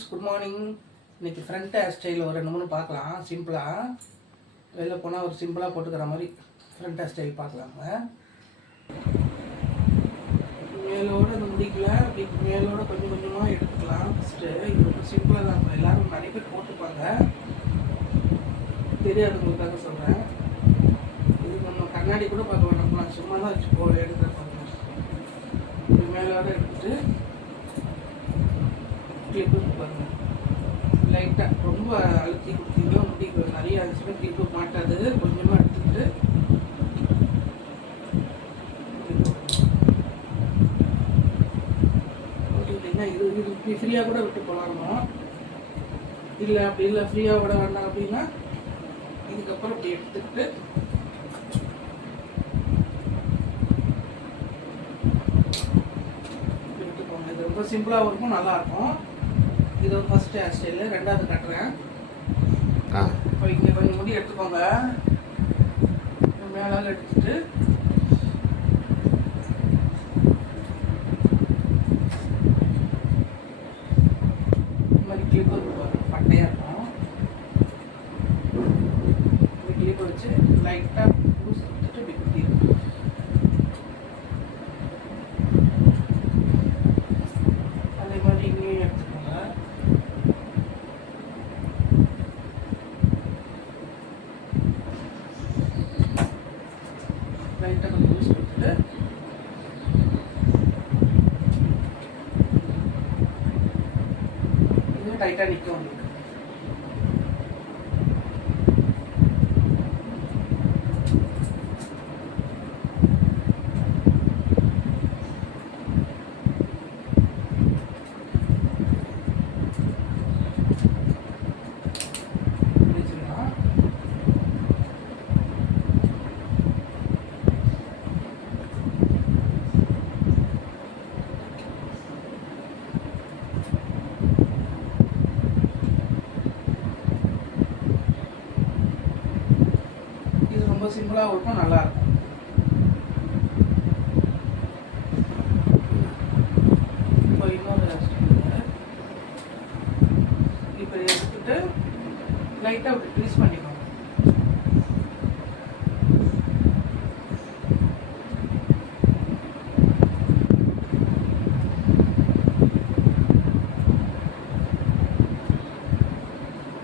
Good morning. இன்னைக்கு front hair style ஒரு 2 3 பார்க்கலாம். சிம்பிளாக வெளில போனால் ஒரு சிம்பிளாக போட்டுக்கிற மாதிரி ஃப்ரண்ட் ஹேர் ஸ்டைல் பார்க்கலாங்க. மேலோட அந்த முடிக்கல அப்படி மேலோட கொஞ்சம் கொஞ்சமாக எடுத்துக்கலாம். ஃபஸ்ட்டு இது ரொம்ப சிம்பிளாக தான் இருக்கும். எல்லோரும் நிறைய பேர் போட்டுப்பாங்க, தெரியாதவங்களுக்காக சொல்கிறேன். இது நம்ம கண்ணாடி கூட பார்க்க வேண்டாம், நான் சும்மா தான் வச்சு எடுக்கிற பார்க்கலாம். இது மேலோட எடுத்துட்டு கிளிப்பு பாருங்கள், லைட்டாக ரொம்ப அழுத்தி கொடுத்தீங்கன்னா முடி நிறைய இருந்துச்சுன்னா கிளிப்பு மாட்டாது. கொஞ்சமாக எடுத்துக்கிட்டு போட்டுக்கிட்டிங்கன்னா இது இப்படி ஃப்ரீயாக கூட விட்டு போகலாமோ. இல்லை அப்படி இல்லை ஃப்ரீயாக விட வேண்டாம் அப்படின்னா இதுக்கப்புறம் இப்படி எடுத்துக்கிட்டு எடுத்துக்கோங்க. இது ரொம்ப சிம்பிளாகவும் இருக்கும், நல்லாயிருக்கும். இது ஒரு ஃபஸ்ட்டு ஹேர் ஸ்டைலு. ரெண்டாவது கட்டுறேன். இப்போ இங்கே கொஞ்சம் முடி எடுத்துக்கோங்க. மேலே எடுத்துட்டு இந்த மாதிரி கிளிப்பு பட்டையாக இருக்கும். இந்த கிளிப்பை வச்சு லைட்டாக லூஸ் கொடுத்துட்டு இப்படி குத்திடும். அதே மாதிரி இங்கேயும் எடுத்துக்கோங்க. லைட்டாக கொஞ்சம் யூஸ் கொடுத்துட்டு இன்னும் டைட்டாக நிற்கும் உங்களுக்கு. ரொம்ப சிம்பிளாக இருக்கும், நல்லாயிருக்கும். இப்போ இன்னொரு இப்போ எடுத்துட்டு லைட்டாக அப்படி ட்விஸ்ட் பண்ணிக்கோங்க.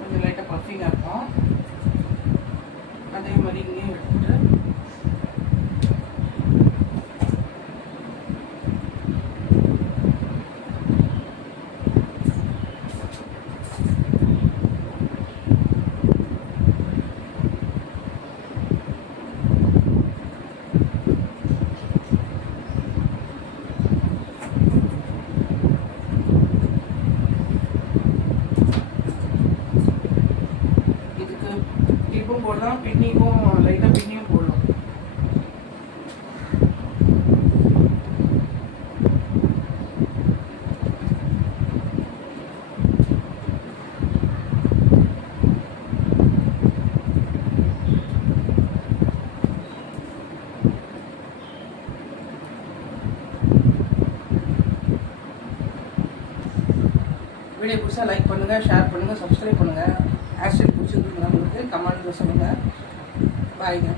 கொஞ்சம் லைட்டாக பஃபிங்காக இருக்கும். அதே மாதிரி இங்கேயும் எடுத்துட்டு கிளிப்பும் போடலாம், பின்னிக்கும் லைட்டாக பின்னியும் போடலாம். வீடியோ பிடிச்சா லைக் பண்ணுங்கள், ஷேர் பண்ணுங்கள், சப்ஸ்கிரைப் பண்ணுங்கள். ஹேர் ஸ்டைல் பிடிச்சிருக்குங்களா உங்களுக்கு கமெண்ட்டில் சொல்லுங்கள். பாய்ங்க.